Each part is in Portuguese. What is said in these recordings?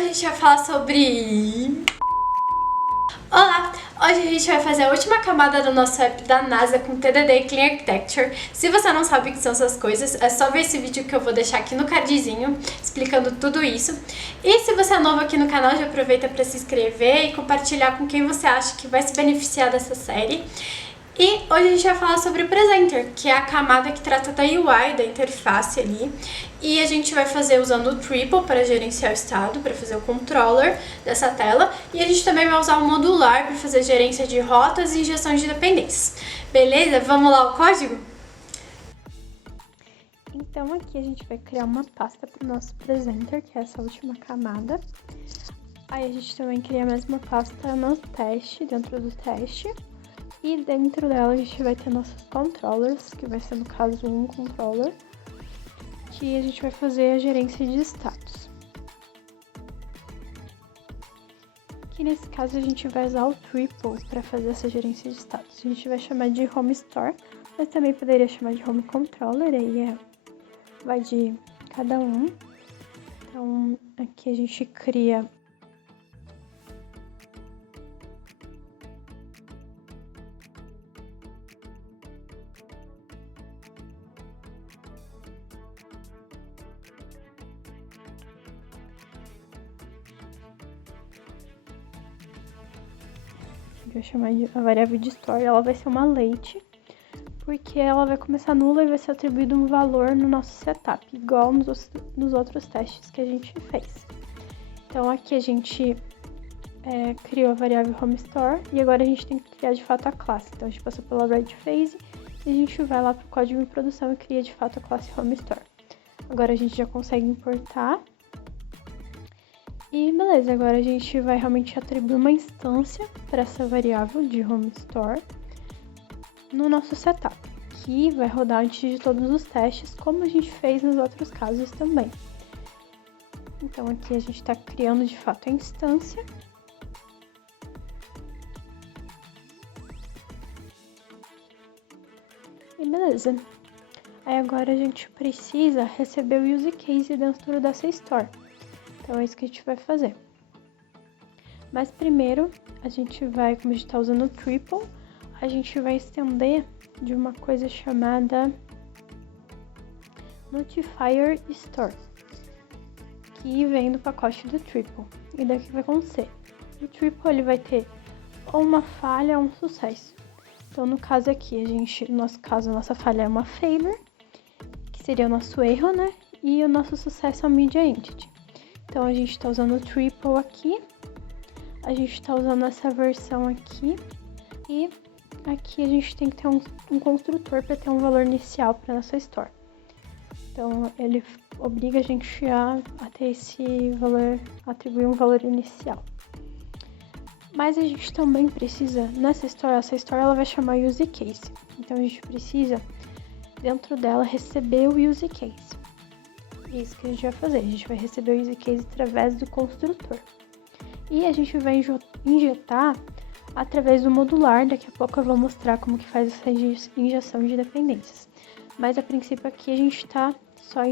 Hoje a gente vai falar sobre... Olá! Hoje a gente vai fazer a última camada do nosso app da NASA com TDD e Clean Architecture. Se você não sabe o que são essas coisas, é só ver esse vídeo que eu vou deixar aqui no cardzinho, explicando tudo isso. E se você é novo aqui no canal, já aproveita para se inscrever e compartilhar com quem você acha que vai se beneficiar dessa série. E hoje a gente vai falar sobre o Presenter, que é a camada que trata da UI, da interface ali. E a gente vai fazer usando o Triple para gerenciar o estado, para fazer o controller dessa tela. E a gente também vai usar o modular para fazer gerência de rotas e injeção de dependências. Beleza? Vamos lá ao código? Então aqui a gente vai criar uma pasta para o nosso Presenter, que é essa última camada. Aí a gente também cria a mesma pasta no teste, dentro do teste. E dentro dela a gente vai ter nossos controllers, que vai ser no caso um controller, que a gente vai fazer a gerência de status. Aqui nesse caso a gente vai usar o Triple para fazer essa gerência de status. A gente vai chamar de Home Store, mas também poderia chamar de Home Controller, aí vai de cada um. Então aqui a gente cria vai chamar de a variável de store, ela vai ser uma late, porque ela vai começar nula e vai ser atribuído um valor no nosso setup, igual nos outros testes que a gente fez. Então aqui a gente criou a variável home store e agora a gente tem que criar de fato a classe. Então a gente passou pela write phase e a gente vai lá para o código em produção e cria de fato a classe home store. Agora a gente já consegue importar. E beleza, agora a gente vai realmente atribuir uma instância para essa variável de home store no nosso setup, que vai rodar antes de todos os testes, como a gente fez nos outros casos também. Então aqui a gente está criando de fato a instância. E beleza. Aí agora a gente precisa receber o use case dentro dessa store. Então é isso que a gente vai fazer. Mas primeiro, a gente vai, como a gente está usando o Triple, a gente vai estender de uma coisa chamada Notifier Store, que vem do pacote do Triple. E daqui vai acontecer. O Triple ele vai ter ou uma falha ou um sucesso. Então no caso aqui, no nosso caso, a nossa falha é uma failure, que seria o nosso erro, né? E o nosso sucesso é a Media Entity. Então a gente está usando o Triple aqui, a gente está usando essa versão aqui, e aqui a gente tem que ter um construtor para ter um valor inicial para nossa store. Então ele obriga a gente a ter esse valor, atribuir um valor inicial. Mas a gente também precisa, essa store ela vai chamar use case. Então a gente precisa, dentro dela, receber o use case. Isso que a gente vai fazer, a gente vai receber o use case através do construtor. E a gente vai injetar através do modular, daqui a pouco eu vou mostrar como que faz essa injeção de dependências. Mas a princípio aqui a gente está só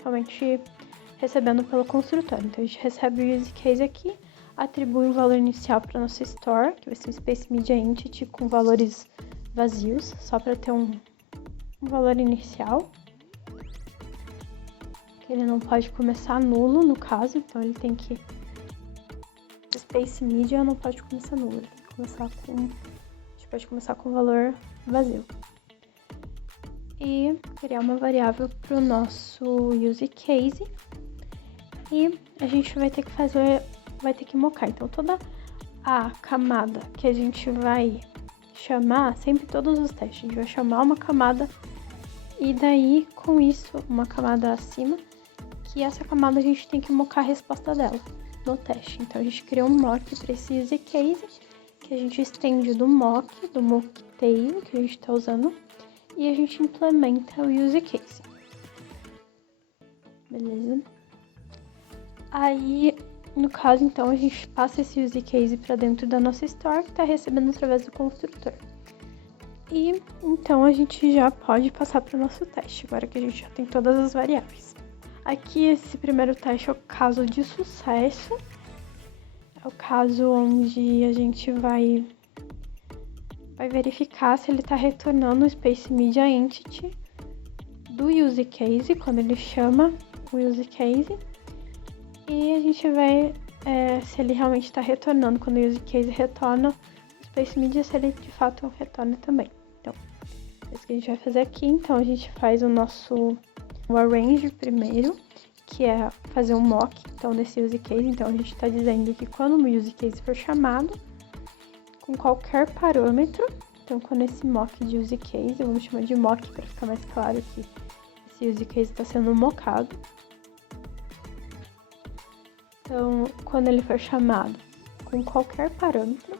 realmente recebendo pelo construtor. Então a gente recebe o use case aqui, atribui um valor inicial para nossa store, que vai ser um Space Media Entity com valores vazios, só para ter um valor inicial. Ele não pode começar nulo, no caso, então ele tem que... Space Media não pode começar nulo, ele tem que começar com... A gente pode começar com valor vazio. E criar uma variável para o nosso use case. E a gente vai ter que mocar. Então toda a camada que a gente vai chamar, sempre todos os testes, a gente vai chamar uma camada e daí com isso, uma camada acima, que essa camada a gente tem que mocar a resposta dela no teste. Então a gente cria um mock para esse use case, que a gente estende do mocktail que a gente está usando, e a gente implementa o use case. Beleza? Aí, no caso, então, a gente passa esse use case para dentro da nossa store, que está recebendo através do construtor. E então a gente já pode passar para o nosso teste, agora que a gente já tem todas as variáveis. Aqui, esse primeiro teste é o caso de sucesso. É o caso onde a gente vai verificar se ele está retornando o Space Media Entity do use case, quando ele chama o use case. E a gente vai se ele realmente está retornando, quando o use case retorna o Space Media, se ele de fato retorna também. Então, é isso que a gente vai fazer aqui. Então, a gente faz o arrange primeiro, que é fazer um mock, então, desse use case. Então, a gente está dizendo que quando o use case for chamado, com qualquer parâmetro, então, quando esse mock de use case, vamos chamar de mock para ficar mais claro que esse use case está sendo mockado. Então, quando ele for chamado com qualquer parâmetro,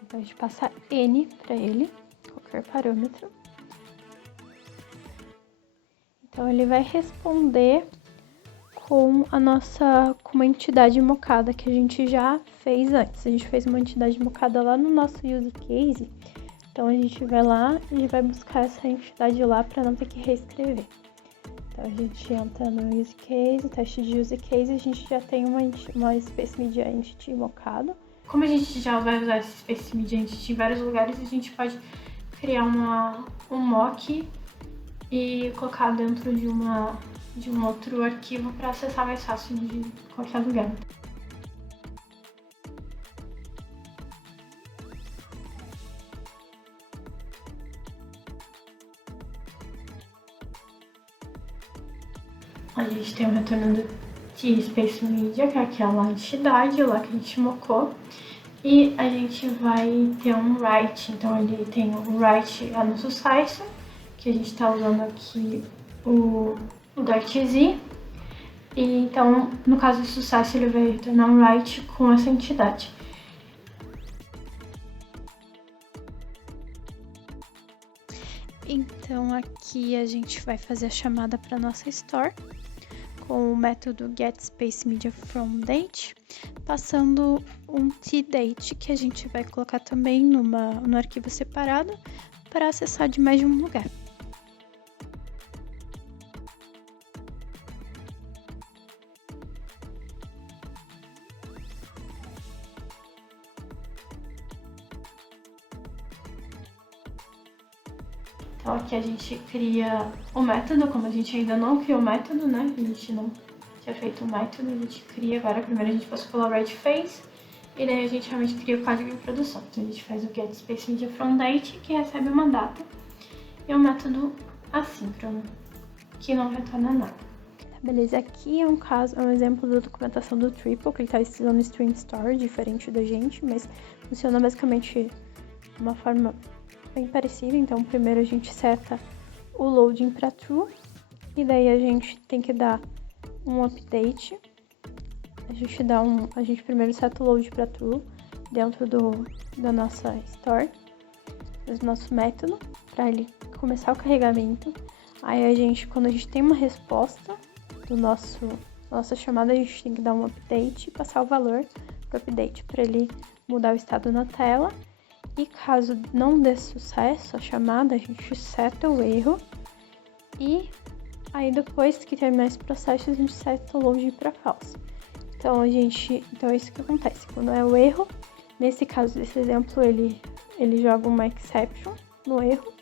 então a gente passa N para ele, qualquer parâmetro. Então, ele vai responder com uma entidade mocada que a gente já fez antes. A gente fez uma entidade mocada lá no nosso use case. Então, a gente vai lá e vai buscar essa entidade lá para não ter que reescrever. Então, a gente entra no use case, teste de use case, a gente já tem uma Space Media Entity mocado. Como a gente já vai usar esse Space Media Entity em vários lugares, a gente pode criar um mock e colocar dentro de um outro arquivo para acessar mais fácil de qualquer lugar. A gente tem o retorno de Space Media, que é aquela entidade lá que a gente mocou. E a gente vai ter um write, então ele tem o write no sucesso, que a gente está usando aqui o DartZ. E então, no caso de sucesso, ele vai retornar um write com essa entidade. Então, aqui a gente vai fazer a chamada para nossa store com o método getSpaceMediaFromDate, passando um tDate que a gente vai colocar também no arquivo separado para acessar de mais de um lugar. Então aqui a gente cria o método, como a gente ainda não criou o método, né? A gente não tinha feito o método, a gente cria agora. Primeiro a gente passou pela write phase e daí a gente realmente cria o código em produção. Então a gente faz o getSpaceMediaFromDate, que recebe uma data, e o método assíncrono, que não retorna nada. Beleza, aqui é um exemplo da documentação do Triple, que ele está utilizando String Store, diferente da gente, mas funciona basicamente de uma forma bem parecida. Então, primeiro a gente seta o loading para true, e daí a gente tem que dar um update. A gente primeiro seta o load para true dentro da nossa store, do nosso método, para ele começar o carregamento. Aí quando a gente tem uma resposta nossa chamada, a gente tem que dar um update e passar o valor pro update para ele mudar o estado na tela. E caso não dê sucesso a chamada, a gente seta o erro. E aí depois que terminar esse processo, a gente seta o load para false. Então é isso que acontece. Quando é o erro, nesse caso desse exemplo, ele joga uma exception no erro.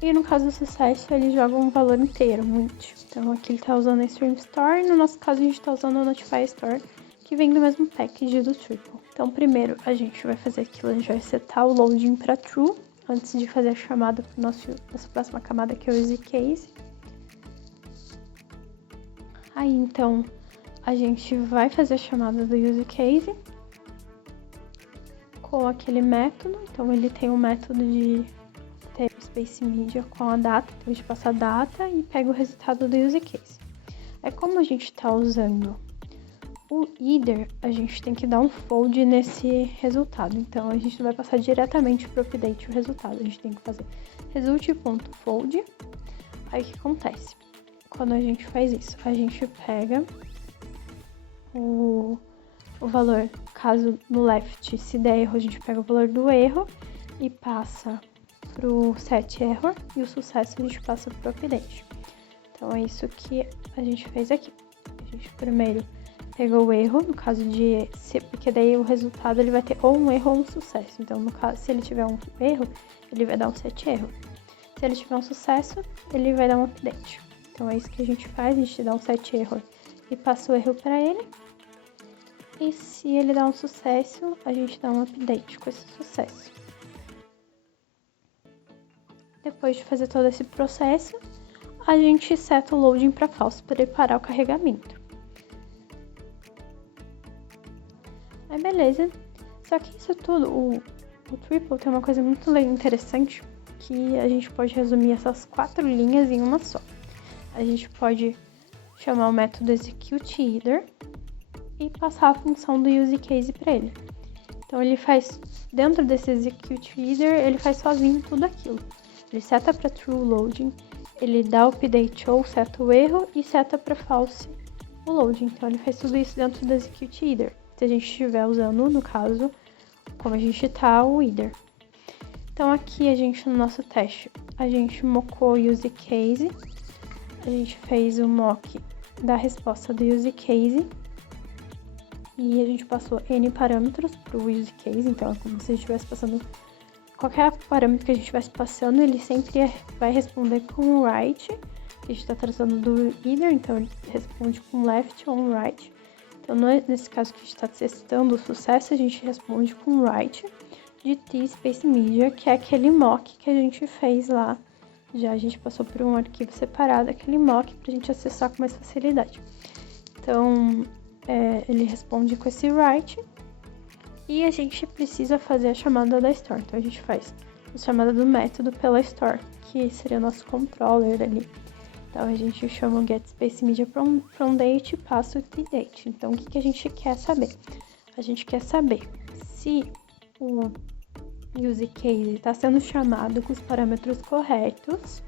E no caso do sucesso, ele joga um valor inteiro, um int. Então aqui ele está usando a String Store, e no nosso caso a gente está usando a Notify Store, que vem do mesmo package do Triple. Então primeiro a gente vai fazer aquilo, a gente vai setar o loading para true, antes de fazer a chamada para nossa próxima camada, que é o use case. Aí então a gente vai fazer a chamada do use case com aquele método. Então ele tem um método de ter Space Media com a data, então a gente passa a data e pega o resultado do use case. Aí como a gente está usando o either, a gente tem que dar um fold nesse resultado. Então a gente não vai passar diretamente para o update o resultado, a gente tem que fazer result.fold. Aí o que acontece? Quando a gente faz isso, a gente pega o valor, caso no left se der erro, a gente pega o valor do erro e passa pro set error, e o sucesso a gente passa pro update. Então, é isso que a gente fez aqui. A gente primeiro pegou o erro, no caso de... porque daí o resultado ele vai ter ou um erro ou um sucesso. Então, no caso, se ele tiver um erro, ele vai dar um set erro. Se ele tiver um sucesso, ele vai dar um update. Então, é isso que a gente faz, a gente dá um set erro e passa o erro para ele. E se ele dá um sucesso, a gente dá um update com esse sucesso. Depois de fazer todo esse processo, a gente seta o loading para false para ele parar o carregamento. Aí beleza, só que isso tudo, o Triple tem uma coisa muito interessante, que a gente pode resumir essas 4 linhas em uma só. A gente pode chamar o método executeEther e passar a função do useCase para ele. Então ele faz, dentro desse executeEther, ele faz sozinho tudo aquilo. Ele seta para true loading, ele dá o update ou seta o erro e seta para false o loading. Então ele faz tudo isso dentro do executeEther. Se a gente estiver usando, no caso, como a gente tá, o either. Então aqui a gente, no nosso teste, a gente mockou o useCase, a gente fez o mock da resposta do useCase e a gente passou N parâmetros para o useCase, então é como se a gente estivesse passando qualquer parâmetro que a gente estivesse passando, ele sempre vai responder com right, que a gente está tratando do either, então ele responde com left ou right. Então nesse caso que a gente está testando o sucesso, a gente responde com right de t-space-media, que é aquele mock que a gente fez lá. Já a gente passou por um arquivo separado, aquele mock, para a gente acessar com mais facilidade. Então, ele responde com esse write e a gente precisa fazer a chamada da store. Então, a gente faz a chamada do método pela store, que seria o nosso controller ali. Então, a gente chama o getSpaceMedia from date e passa o tDate. Então, o que a gente quer saber? A gente quer saber se o useCase está sendo chamado com os parâmetros corretos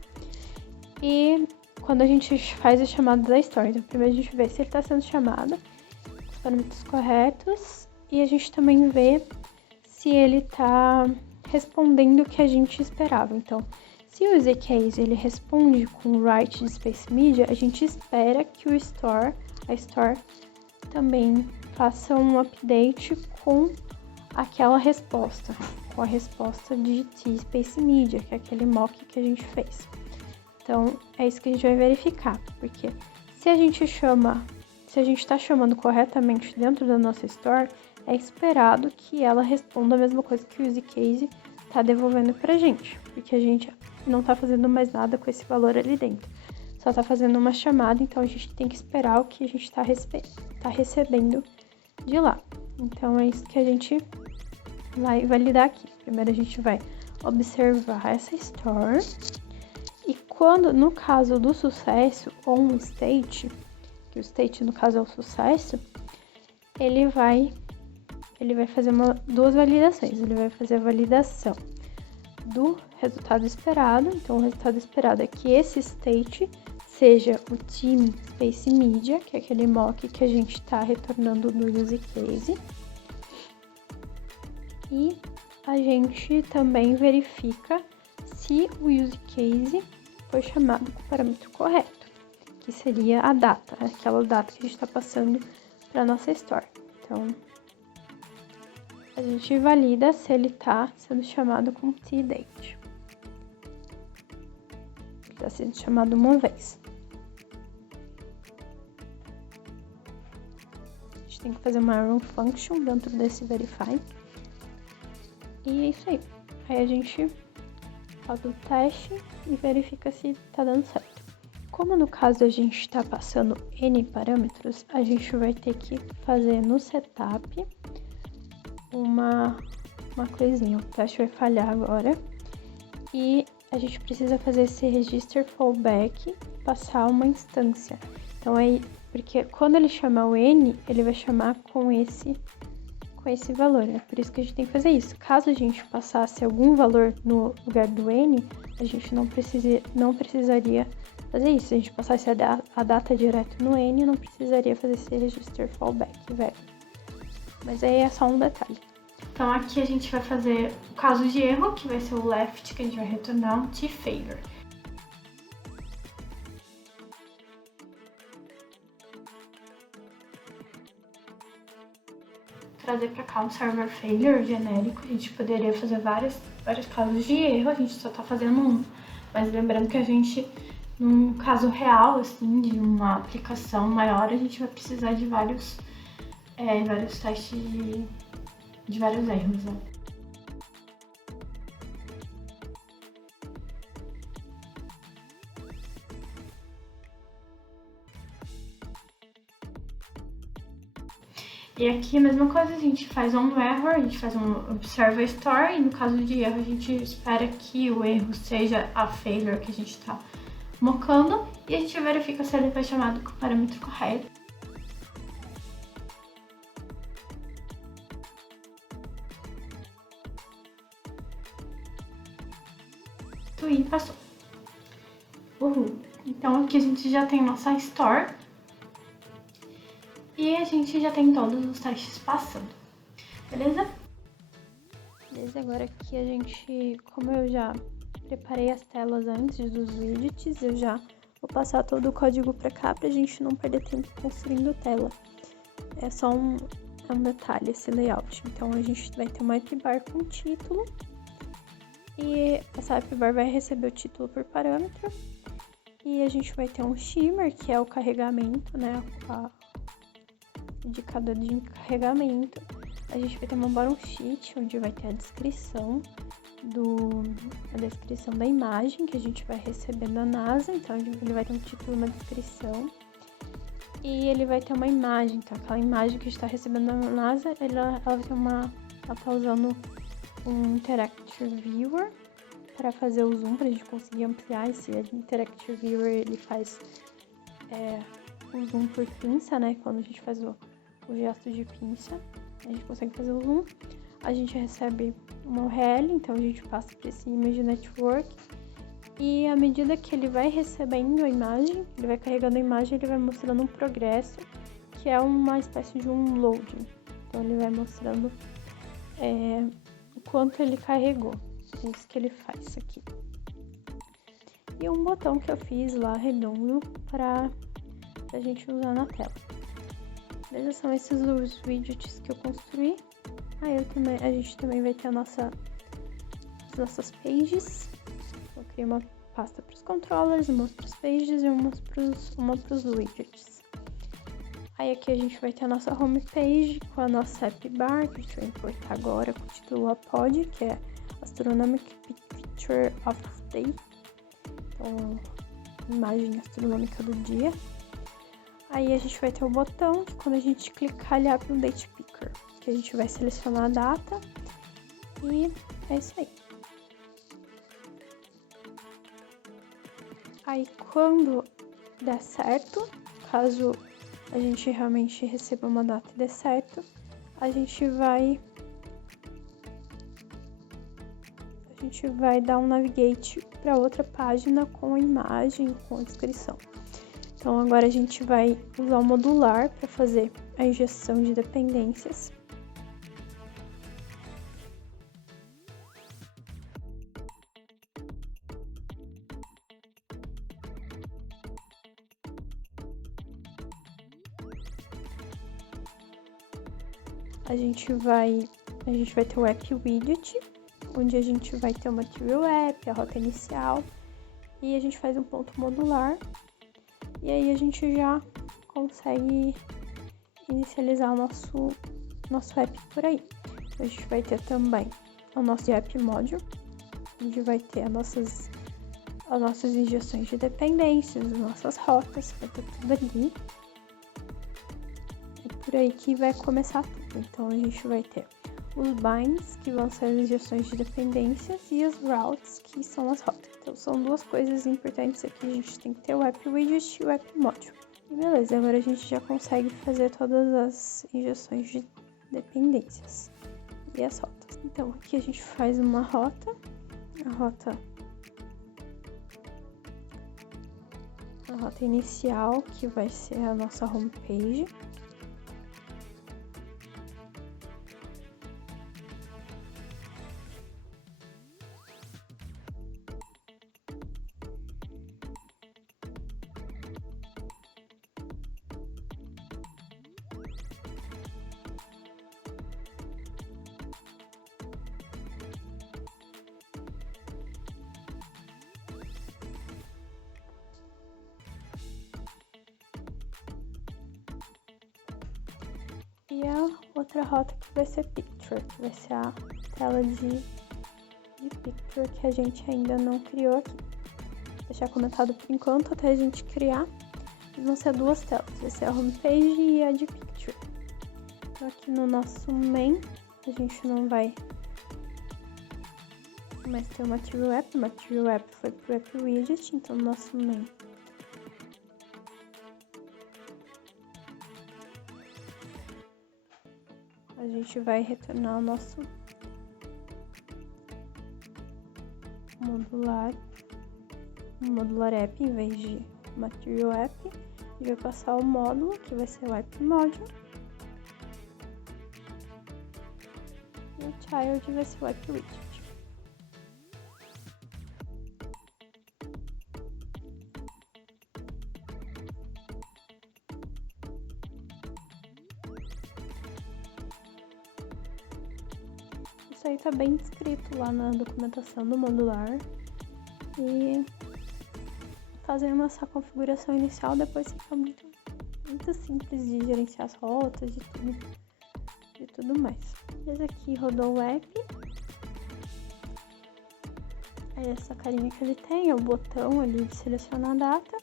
e quando a gente faz a chamada da store. Então, primeiro a gente vê se ele está sendo chamado com os parâmetros corretos e a gente também vê se ele está respondendo o que a gente esperava. Então, se o useCase ele responde com write de space-media, a gente espera que a store também faça um update com aquela resposta, com a resposta de t-space-media, que é aquele mock que a gente fez. Então, é isso que a gente vai verificar, porque se a gente está chamando corretamente dentro da nossa store, é esperado que ela responda a mesma coisa que o useCase está devolvendo pra gente, porque a gente não está fazendo mais nada com esse valor ali dentro. Só está fazendo uma chamada, então a gente tem que esperar o que a gente está recebendo de lá. Então, é isso que a gente vai validar aqui. Primeiro a gente vai observar essa store e quando, no caso do sucesso ou um state, que o state no caso é o sucesso, ele vai fazer duas validações. Ele vai fazer a validação do resultado esperado. Então, o resultado esperado é que esse state seja o t-space-media, que é aquele mock que a gente está retornando do useCase. E a gente também verifica se o useCase foi chamado com o parâmetro correto, que seria a data, aquela data que a gente está passando para a nossa store. Então, a gente valida se ele está sendo chamado com tDate. Está sendo chamado uma vez. A gente tem que fazer uma run function dentro desse verify. E é isso aí. Aí a gente roda o teste e verifica se está dando certo. Como no caso a gente está passando N parâmetros, a gente vai ter que fazer no setup uma coisinha. O teste vai falhar agora. E a gente precisa fazer esse register fallback e passar uma instância. Então aí, porque quando ele chamar o N, ele vai chamar com esse valor, né? Por isso que a gente tem que fazer isso. Caso a gente passasse algum valor no lugar do N, a gente não precisaria fazer isso. Se a gente passasse a data direto no N, não precisaria fazer esse register fallback, velho. Mas aí é só um detalhe. Então aqui a gente vai fazer o caso de erro, que vai ser o left, que a gente vai retornar um t-failure. trazer para cá um server failure genérico. A gente poderia fazer vários casos de erro, a gente só tá fazendo um. Mas lembrando que a gente, num caso real, assim, de uma aplicação maior, a gente vai precisar de vários testes de vários erros, né? E aqui a mesma coisa, a gente faz um error, a gente faz um observe store, e no caso de erro a gente espera que o erro seja a failure que a gente está mocando, e a gente verifica se ele foi chamado com o parâmetro correto. E passou. Uhul. Então aqui a gente já tem nossa store. E a gente já tem todos os testes passando, beleza? Beleza, agora aqui a gente, como eu já preparei as telas antes dos widgets, eu já vou passar todo o código para cá pra gente não perder tempo construindo tela. É só um detalhe esse layout. Então a gente vai ter uma app-bar com título e essa app-bar vai receber o título por parâmetro. E a gente vai ter um shimmer, que é o carregamento, né? Indicador de carregamento. A gente vai ter uma bottom sheet, onde vai ter a descrição da imagem que a gente vai receber da NASA. Então ele vai ter um título, uma descrição, e ele vai ter uma imagem. Então aquela imagem que a gente está recebendo da NASA, ela vai ter ela tá usando um Interactive Viewer para fazer o zoom, para a gente conseguir ampliar. Esse Interactive Viewer, ele faz o zoom por pinça, né? Quando a gente faz o gesto de pinça, a gente consegue fazer o zoom. A gente recebe uma URL, então a gente passa para esse Image Network, e à medida que ele vai recebendo a imagem, ele vai carregando a imagem, ele vai mostrando um progresso, que é uma espécie de um loading. Então ele vai mostrando o quanto ele carregou. É isso que ele faz aqui. E um botão que eu fiz lá redondo para a gente usar na tela. Beleza? São esses os widgets que eu construí. A gente também vai ter as nossas pages. Eu criei uma pasta para os controllers, uma para os pages e uma para os widgets. Aí aqui a gente vai ter a nossa homepage com a nossa app bar, que a gente vai importar agora com o título APOD, que é Astronomic Picture of Day. Então, imagem astronômica do dia. Aí a gente vai ter o botão, que quando a gente clicar, ele abre um Date Picker, que a gente vai selecionar a data, e é isso aí. Aí quando der certo, caso a gente realmente receba uma data e dê certo, a gente vai dar um navigate para outra página com a imagem, com a descrição. Então agora a gente vai usar o modular para fazer a injeção de dependências. A gente vai ter o app widget, onde a gente vai ter o material app, a rota inicial, e a gente faz um ponto modular, e aí a gente já consegue inicializar o nosso app por aí. A gente vai ter também o nosso app module, onde vai ter as nossas injeções de dependências, as nossas rotas, vai ter tudo ali. É por aí que vai começar tudo. Então a gente vai ter os binds, que vão ser as injeções de dependências, e as routes, que são as rotas. Então são duas coisas importantes aqui. A gente tem que ter o app widget e o app module. E beleza, agora a gente já consegue fazer todas as injeções de dependências e as rotas. Então aqui a gente faz uma rota, a rota inicial, que vai ser a nossa homepage. E a outra rota que vai ser Picture, que vai ser a tela de Picture que a gente ainda não criou aqui. Vou deixar comentado por enquanto até a gente criar. Vão ser duas telas, vai ser a homepage e a de Picture. Então aqui no nosso main, a gente não vai mais ter o Material App. O Material App foi pro App Widget, então no nosso main a gente vai retornar o nosso modular app em vez de Material App. E vai passar o módulo, que vai ser o App Module. E o Child vai ser o App Widget. Isso aí tá bem descrito lá na documentação do modular. E fazendo essa configuração inicial, depois fica muito simples de gerenciar as rotas, de tudo mais. Beleza, aqui rodou o app. Aí essa carinha que ele tem é o botão ali de selecionar a data.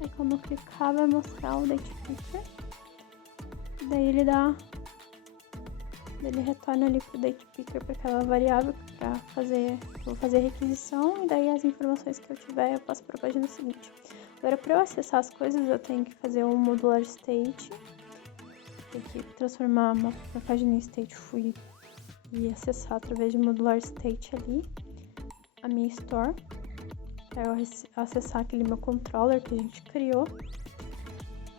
Aí quando eu clicar vai mostrar o date picker. Daí ele retorna ali pro date picker para aquela variável para vou fazer a requisição, e daí as informações que eu tiver eu passo para a página seguinte. Agora, para eu acessar as coisas, eu tenho que fazer um modular state, tenho que transformar uma página em stateful e acessar através de modular state ali a minha store, para eu acessar aquele meu controller que a gente criou,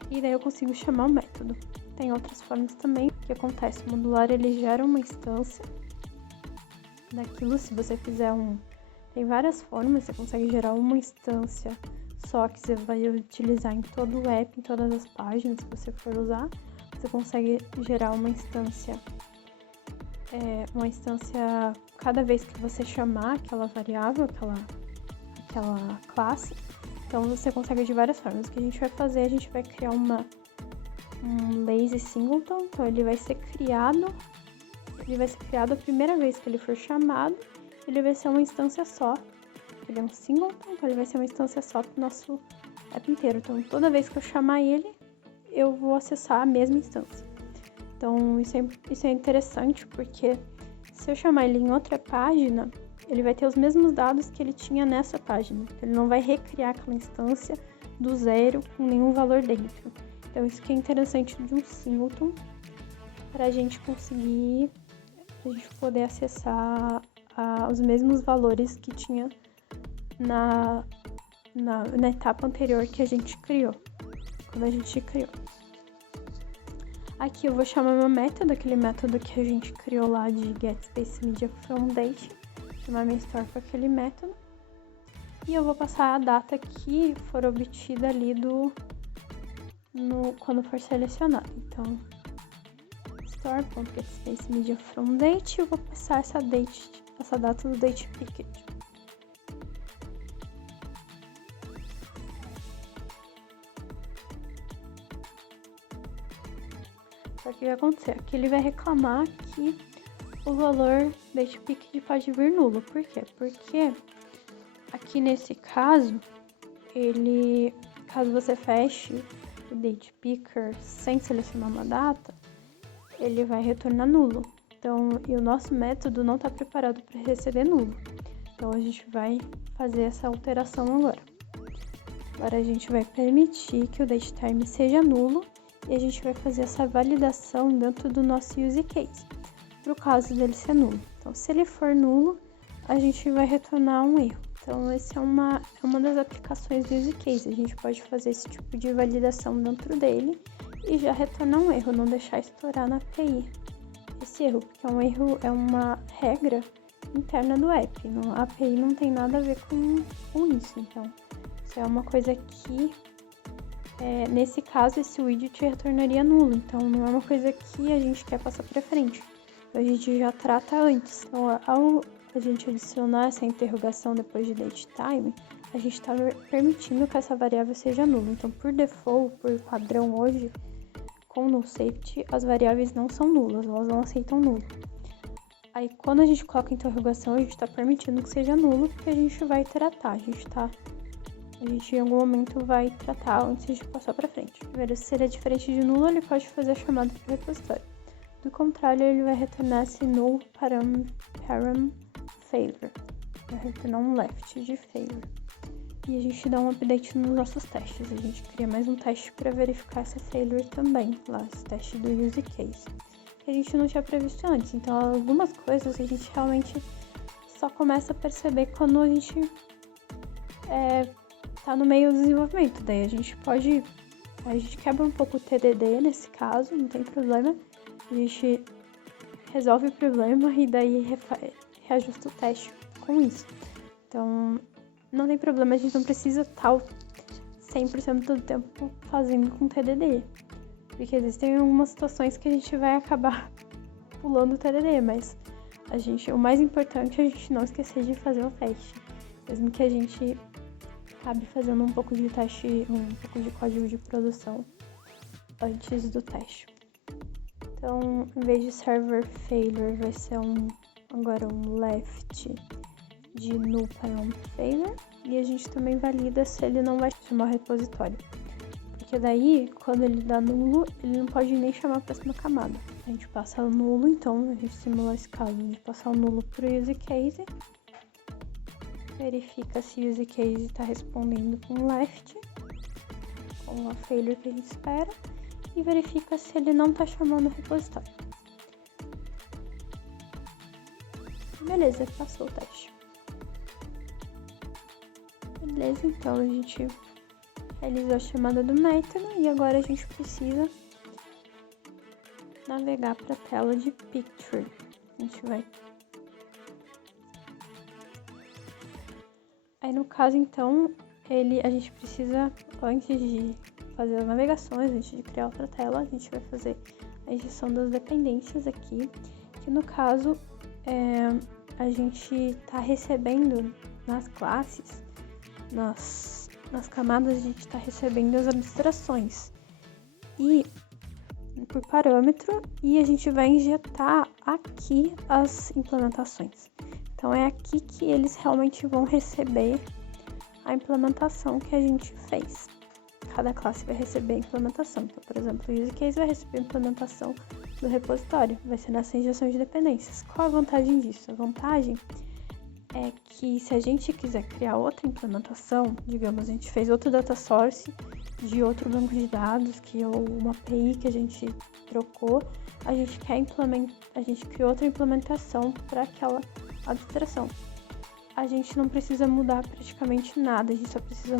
e daí eu consigo chamar o método. Tem outras formas também. O que acontece? O modular ele gera uma instância daquilo. Se você fizer tem várias formas, você consegue gerar uma instância só que você vai utilizar em todo o app, em todas as páginas que você for usar. Você consegue gerar uma instância cada vez que você chamar aquela variável, aquela classe. Então você consegue de várias formas. O que a gente vai fazer? A gente vai criar um lazy singleton. Então ele vai ser criado a primeira vez que ele for chamado. Ele vai ser uma instância só. Ele é um singleton, então ele vai ser uma instância só para o nosso app inteiro. Então toda vez que eu chamar ele, eu vou acessar a mesma instância. Então isso é interessante, porque se eu chamar ele em outra página, ele vai ter os mesmos dados que ele tinha nessa página. Ele não vai recriar aquela instância do zero com nenhum valor dentro. Então isso que é interessante de um singleton, para a gente poder acessar os mesmos valores que tinha na etapa anterior que a gente criou, quando a gente criou. Aqui eu vou chamar meu método, aquele método que a gente criou lá de getSpaceMediaFromDate, chamar minha store com aquele método, e eu vou passar a data que for obtida ali quando for selecionado. Então store.getSpaceMediaFromDate, eu vou passar essa data do date picket. Só que o que vai acontecer? Aqui ele vai reclamar que o valor date picket pode vir nulo. Por quê? Porque aqui nesse caso, caso você feche o date picker sem selecionar uma data, ele vai retornar nulo. Então, e o nosso método não está preparado para receber nulo. Então a gente vai fazer essa alteração agora. Agora a gente vai permitir que o datetime seja nulo e a gente vai fazer essa validação dentro do nosso use case, para o caso dele ser nulo. Então, se ele for nulo, a gente vai retornar um erro. Então, essa é uma das aplicações do use case. A gente pode fazer esse tipo de validação dentro dele e já retornar um erro, não deixar estourar na API esse erro, porque um erro é uma regra interna do app. A API não tem nada a ver com isso. Então, isso é uma coisa que, nesse caso, esse widget retornaria nulo. Então, não é uma coisa que a gente quer passar para frente. Então, a gente já trata antes. Então, ao a gente adicionar essa interrogação depois de datetime, a gente está permitindo que essa variável seja nula. Então, por default, por padrão hoje, com null safety, as variáveis não são nulas, elas não aceitam nulo. Aí, quando a gente coloca interrogação, a gente está permitindo que seja nulo, porque a gente vai tratar, a gente em algum momento vai tratar antes de passar para frente. Se ele é diferente de nulo, ele pode fazer a chamada para o repositório. Do contrário, ele vai retornar esse null param failure, vai retornar um left de failure. E a gente dá um update nos nossos testes, a gente cria mais um teste para verificar essa failure também, lá, esse teste do use case, que a gente não tinha previsto antes. Então, algumas coisas a gente realmente só começa a perceber quando a gente tá no meio do desenvolvimento. Daí a gente quebra um pouco o TDD nesse caso, não tem problema. A gente resolve o problema e daí reajusta o teste com isso. Então, não tem problema, a gente não precisa estar 100% do tempo fazendo com TDD. Porque existem algumas situações que a gente vai acabar pulando o TDD, mas o mais importante é a gente não esquecer de fazer o teste. Mesmo que a gente acabe fazendo um pouco de teste, um pouco de código de produção antes do teste. Então, em vez de server failure, vai ser agora um left de null param failure. E a gente também valida se ele não vai chamar o repositório. Porque daí, quando ele dá nulo, ele não pode nem chamar a próxima camada. A gente passa o nulo, então a gente simula esse caso de passar o nulo para o use case. Verifica se o use case está respondendo com left, com a failure que a gente espera. E verifica se ele não está chamando o repositório. Beleza, passou o teste. Beleza, então a gente realizou a chamada do método e agora a gente precisa navegar para a tela de picture. A gente vai. Aí no caso então, a gente precisa, antes de fazer as navegações, antes de criar outra tela, a gente vai fazer a injeção das dependências aqui, que no caso a gente está recebendo nas classes, nas camadas, a gente está recebendo as abstrações e por parâmetro, e a gente vai injetar aqui as implementações. Então é aqui que eles realmente vão receber a implementação que a gente fez. Cada classe vai receber a implementação. Então, por exemplo, o use case vai receber a implementação do repositório. Vai ser nessa injeção de dependências. Qual a vantagem disso? A vantagem é que se a gente quiser criar outra implementação, digamos, a gente fez outro data source de outro banco de dados, que é uma API que a gente trocou, a gente criou outra implementação para aquela abstração. A gente não precisa mudar praticamente nada, a gente só precisa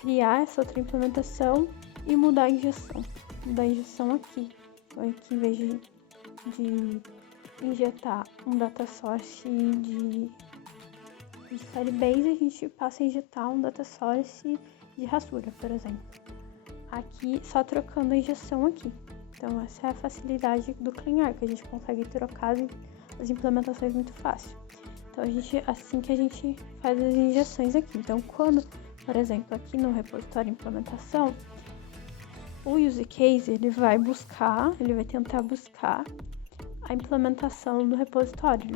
criar essa outra implementação e mudar a injeção. Mudar a injeção aqui. Então, aqui em vez de injetar um data source de Firebase, a gente passa a injetar um data source de Hasura, por exemplo. Aqui, só trocando a injeção aqui. Então, essa é a facilidade do CleanR, que a gente consegue trocar as implementações muito fácil. Então, assim que a gente faz as injeções aqui. Então, quando, por exemplo, aqui no repositório implementação, o use case ele vai tentar buscar a implementação do repositório.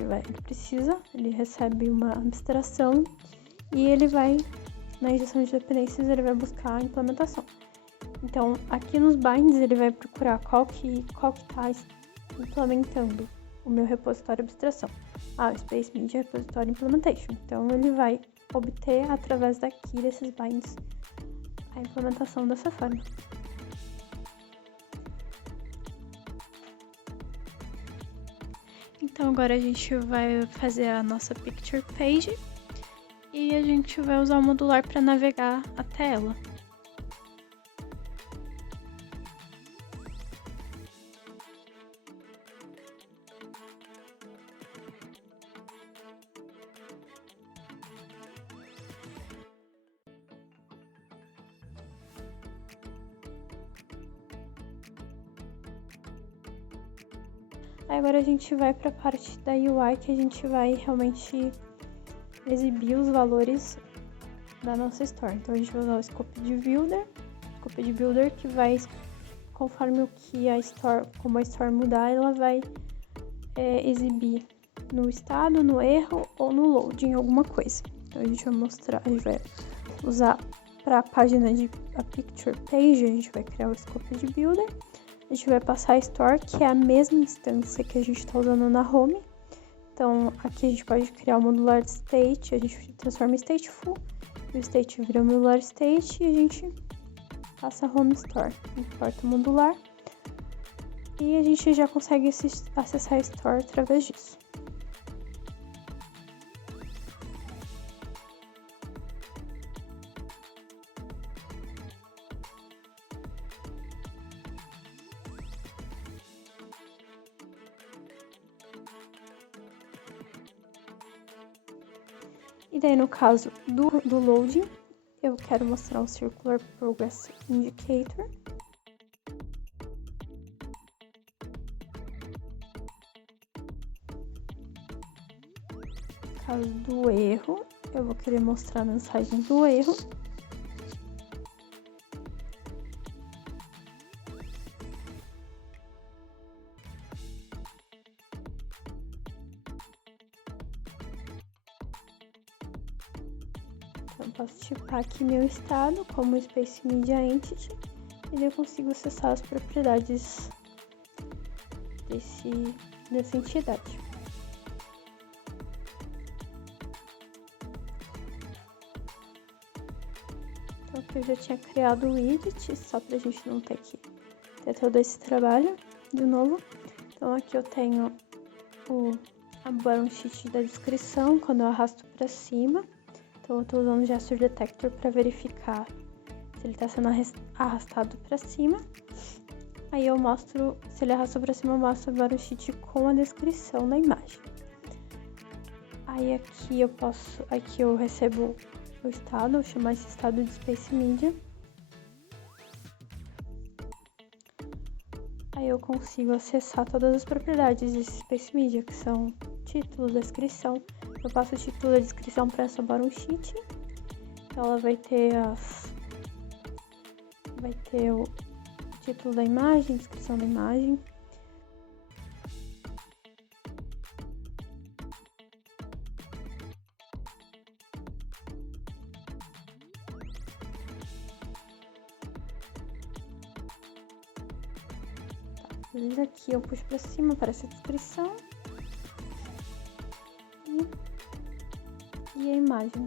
Ele recebe uma abstração e ele vai, na injeção de dependências, ele vai buscar a implementação. Então, aqui nos binds, ele vai procurar qual que está implementando o meu repositório abstração. O Space Media Repository Implementation. Então, ele vai obter, através daqui, desses binds, a implementação dessa forma. Então, agora a gente vai fazer a nossa Picture Page e a gente vai usar o modular para navegar até ela. Aí agora a gente vai para a parte da UI, que a gente vai realmente exibir os valores da nossa store. Então a gente vai usar o Scope de Builder que vai conforme como a Store mudar, ela vai exibir no estado, no erro ou no loading alguma coisa. Então a gente vai usar para a página a Picture Page, a gente vai criar o Scope de Builder. A gente vai passar a Store, que é a mesma instância que a gente está usando na Home. Então, aqui a gente pode criar o modular state, a gente transforma em stateful, e o state vira modular state, e a gente passa a Home Store, importa o modular, e a gente já consegue acessar a Store através disso. E daí, no caso do loading, eu quero mostrar o Circular Progress Indicator. No caso do erro, eu vou querer mostrar a mensagem do erro. Eu posso tipar aqui meu estado como Space Media Entity e eu consigo acessar as propriedades dessa entidade. Então aqui eu já tinha criado o widget, só para a gente não ter que ter todo esse trabalho de novo. Então aqui eu tenho a bottom sheet da descrição, quando eu arrasto para cima. Então eu estou usando o Gesture Detector para verificar se ele está sendo arrastado para cima. Aí eu mostro, se ele arrastou para cima, eu mostro agora o sheet com a descrição da imagem. Aí aqui eu recebo o estado, vou chamar esse estado de Space Media. Aí eu consigo acessar todas as propriedades desse Space Media, que são título, descrição. Eu passo o título e a descrição para essa bottom sheet. Então ela vai ter o título da imagem, descrição da imagem. Beleza, aqui eu puxo para cima para essa descrição. E a imagem.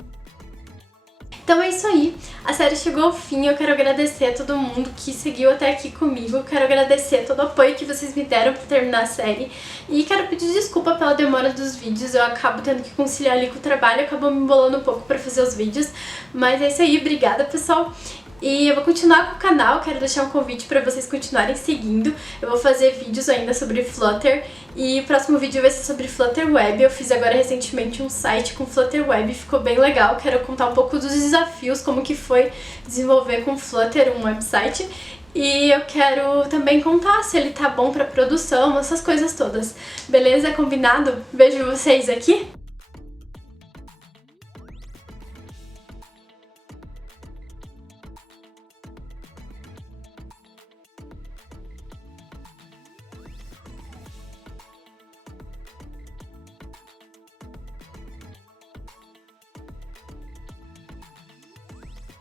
Então é isso aí, a série chegou ao fim, eu quero agradecer a todo mundo que seguiu até aqui comigo, quero agradecer todo o apoio que vocês me deram para terminar a série e quero pedir desculpa pela demora dos vídeos, eu acabo tendo que conciliar ali com o trabalho, acabo me embolando um pouco para fazer os vídeos, mas é isso aí, obrigada pessoal! E eu vou continuar com o canal, quero deixar um convite para vocês continuarem seguindo. Eu vou fazer vídeos ainda sobre Flutter e o próximo vídeo vai ser sobre Flutter Web. Eu fiz agora recentemente um site com Flutter Web, ficou bem legal. Quero contar um pouco dos desafios, como que foi desenvolver com Flutter um website. E eu quero também contar se ele tá bom para produção, essas coisas todas. Beleza? Combinado? Vejo vocês aqui!